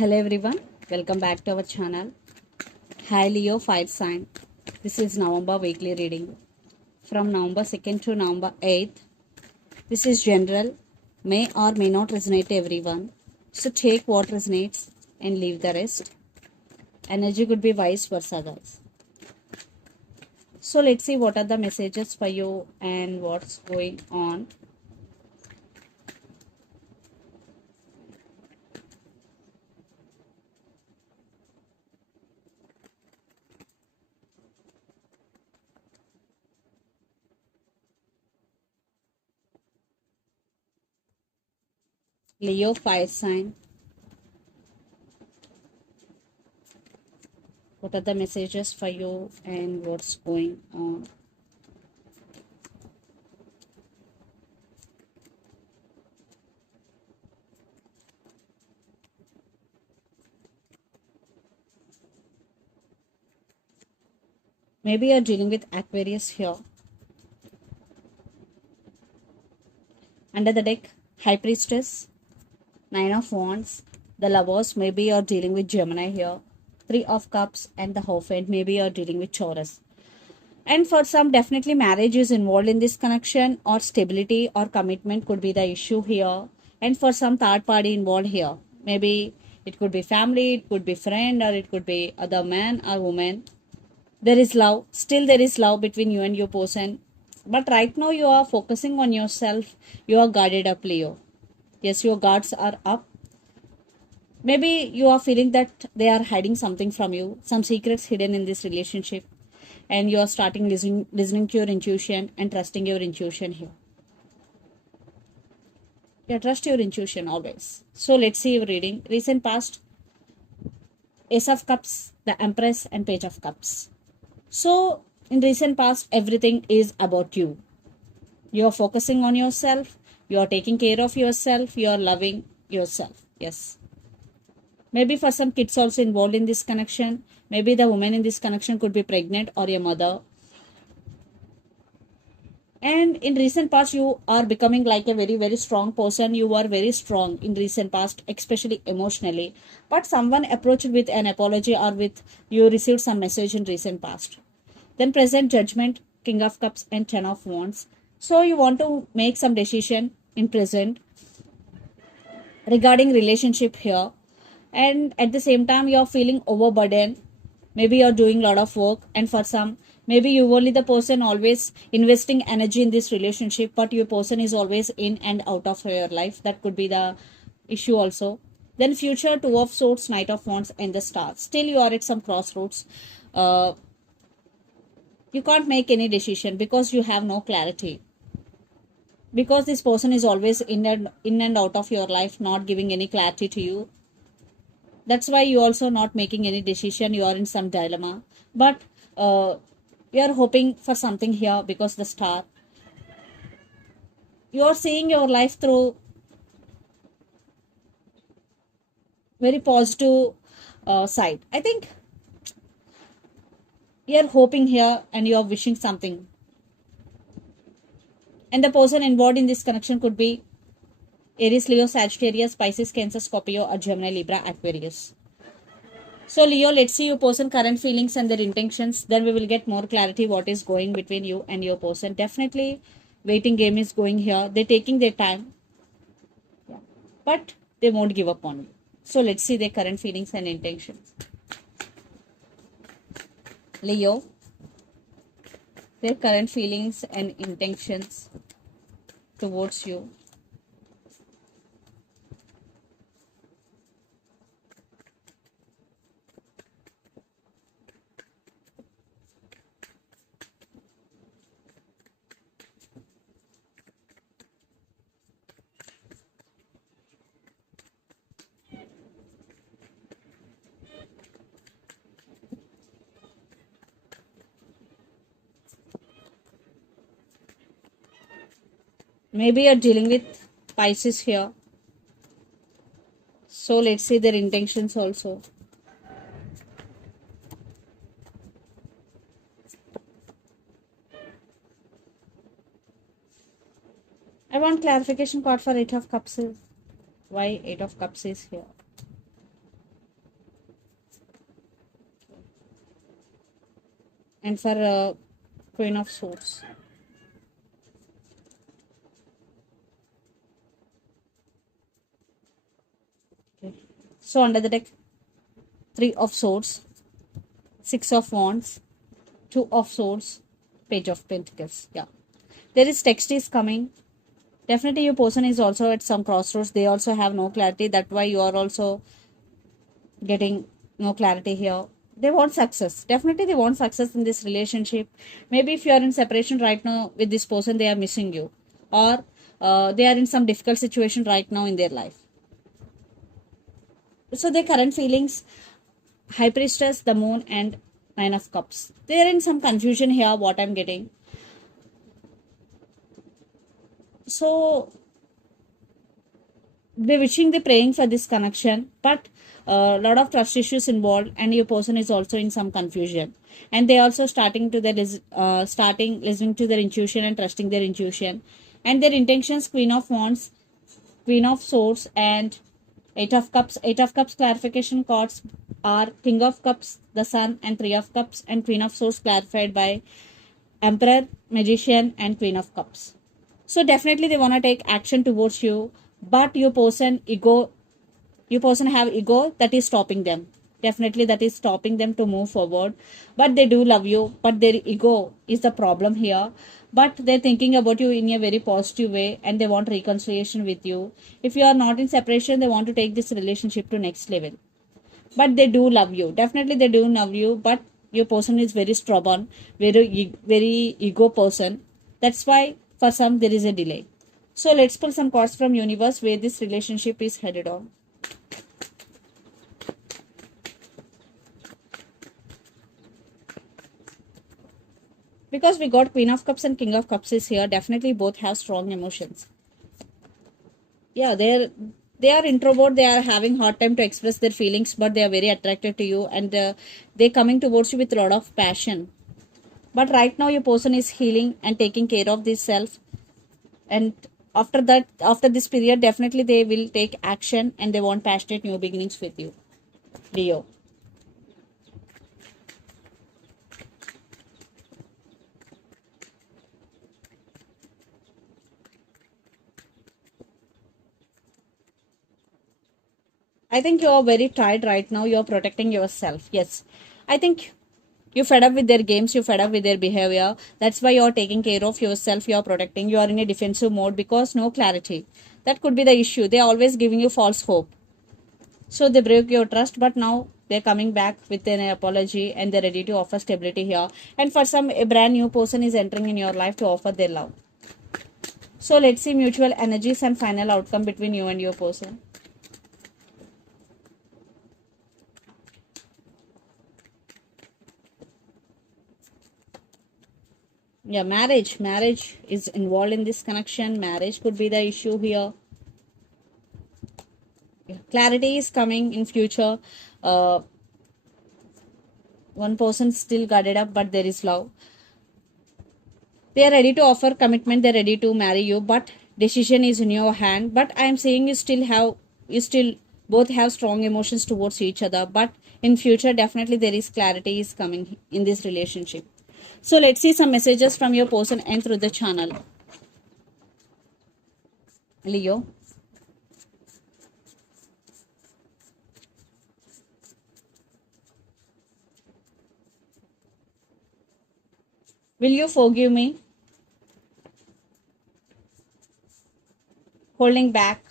Hello everyone, welcome back to our channel. Hi Leo Fire Sign. This is November weekly reading from November 2nd to November 8th. This is general, may or may not resonate to everyone. So take what resonates and leave the rest. Energy could be vice versa, guys. So let's see what are the messages for you and what's going on. Leo Fire Sign. What are the messages for you and what's going on? Maybe you're dealing with Aquarius here. Under the deck, High Priestess, Nine of Wands, the Lovers, maybe you're dealing with Gemini here. Three of Cups and the Hierophant, maybe you're dealing with Taurus. And for some, definitely marriage is involved in this connection, or stability or commitment could be the issue here. And for some, third party involved here. Maybe it could be family, it could be friend, or it could be other man or woman. There is love, still there is love between you and your person. But right now you are focusing on yourself, you are guarded up, Leo. Yes, your guards are up. Maybe you are feeling that they are hiding something from you, some secrets hidden in this relationship, and you are starting listening to your intuition and trusting your intuition here. Yeah, trust your intuition always. So let's see your reading. Recent past, Ace of Cups, the Empress, and Page of Cups. So in recent past, everything is about you. You are focusing on yourself, you are taking care of yourself, you are loving yourself. Yes. Maybe for some kids also involved in this connection. Maybe the woman in this connection could be pregnant or a mother. And in recent past, you are becoming like a very, very strong person. You are very strong in recent past, especially emotionally. But someone approached with an apology or with you received some message in recent past. Then present, Judgment, King of Cups, and Ten of Wands. So you want to make some decision in present regarding relationship here, and at the same time you're feeling overburdened. Maybe you're doing a lot of work, and for some, maybe you only the person always investing energy in this relationship, but your person is always in and out of your life. That could be the issue also. Then future, Two of Swords, Knight of Wands, and the Star. Still you are at some crossroads. You can't make any decision because you have no clarity, because this person is always in and out of your life, not giving any clarity to you. That's why you also not making any decision, you are in some dilemma. But you are hoping for something here, because the Star, you are seeing your life through very positive side. I think you are hoping here and you are wishing something, and the person involved in this connection could be Aries, Leo, Sagittarius, Pisces, Cancer, Scorpio, or Gemini, Libra, Aquarius. So Leo, let's see your person current feelings and their intentions. Then we will get more clarity what is going between you and your person. Definitely waiting game is going here. They're taking their time. Yeah. But they won't give up on you. So let's see their current feelings and intentions. Leo, their current feelings and intentions towards you. Maybe you're dealing with Pisces here. So let's see their intentions also. I want clarification card for Eight of Cups. Why Eight of Cups is here? And for Queen of Swords. Okay. So under the deck, Three of Swords, Six of Wands, Two of Swords, Page of Pentacles. Yeah. There is text is coming. Definitely your person is also at some crossroads. They also have no clarity. That's why you are also getting no clarity here. They want success. Definitely they want success in this relationship. Maybe if you are in separation right now with this person, they are missing you. Or they are in some difficult situation right now in their life. So their current feelings, High Priestess, the Moon, and Nine of Cups. They are in some confusion here, what I'm getting. So they're wishing, they're praying for this connection, but a lot of trust issues involved, and your person is also in some confusion. And they also starting to their starting listening to their intuition and trusting their intuition. And their intentions, Queen of Wands, Queen of Swords, and Eight of Cups. Eight of Cups clarification cards are King of Cups, the Sun, and Three of Cups, and Queen of Swords clarified by Emperor, Magician, and Queen of Cups. So definitely they want to take action towards you, but your person have ego that is stopping them. Definitely that is stopping them to move forward. But they do love you, but their ego is the problem here. But they're thinking about you in a very positive way, and they want reconciliation with you. If you are not in separation, they want to take this relationship to next level. But they do love you. Definitely they do love you, but your person is very stubborn, very ego person. That's why for some there is a delay. So let's pull some cards from universe where this relationship is headed on. Because we got Queen of Cups and King of Cups is here. Definitely both have strong emotions. Yeah, they are introvert. They are having hard time to express their feelings, but they are very attracted to you, and they're coming towards you with a lot of passion. But right now your person is healing and taking care of this self, and after that, after this period, definitely they will take action, and they want passionate new beginnings with you, Leo. I think you are very tired right now. You are protecting yourself. Yes. I think you fed up with their games, you fed up with their behavior. That's why you're taking care of yourself, you're protecting. You are in a defensive mode because no clarity. That could be the issue. They're always giving you false hope. So they break your trust, but now they're coming back with an apology, and they're ready to offer stability here. And for some, a brand new person is entering in your life to offer their love. So let's see mutual energies and final outcome between you and your person. Yeah, marriage is involved in this connection. Marriage could be the issue here. Yeah. Clarity is coming in future. uh One person still guarded up, but there is love. They are ready to offer commitment, they're ready to marry you, but decision is in your hand. But I am saying you still both have strong emotions towards each other, but in future definitely there is clarity is coming in this relationship. So let's see some messages from your person and through the channel. Leo. Will you forgive me? Holding back,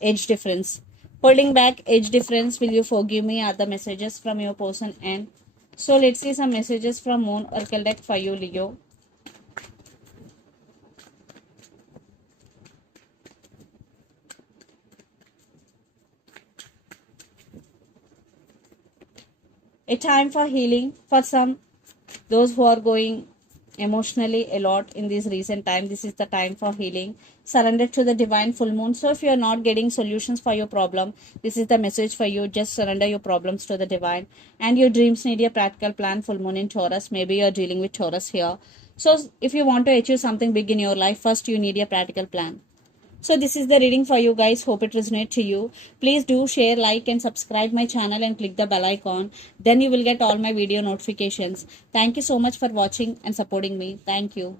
age difference. Holding back, age difference. Will you forgive me? Are the messages from your person. And so let's see some messages from Moon Oracle deck for you, Leo. A time for healing for some, those who are going emotionally a lot in this recent time. This is the time for healing. Surrender to the divine full moon. So if you are not getting solutions for your problem, this is the message for you. Just surrender your problems to the divine, and your dreams need a practical plan. Full moon in Taurus. Maybe you're dealing with Taurus here. So if you want to achieve something big in your life, first you need a practical plan. So this is the reading for you guys. Hope it resonates to you. Please do share, like and subscribe my channel and click the bell icon. Then you will get all my video notifications. Thank you so much for watching and supporting me. Thank you.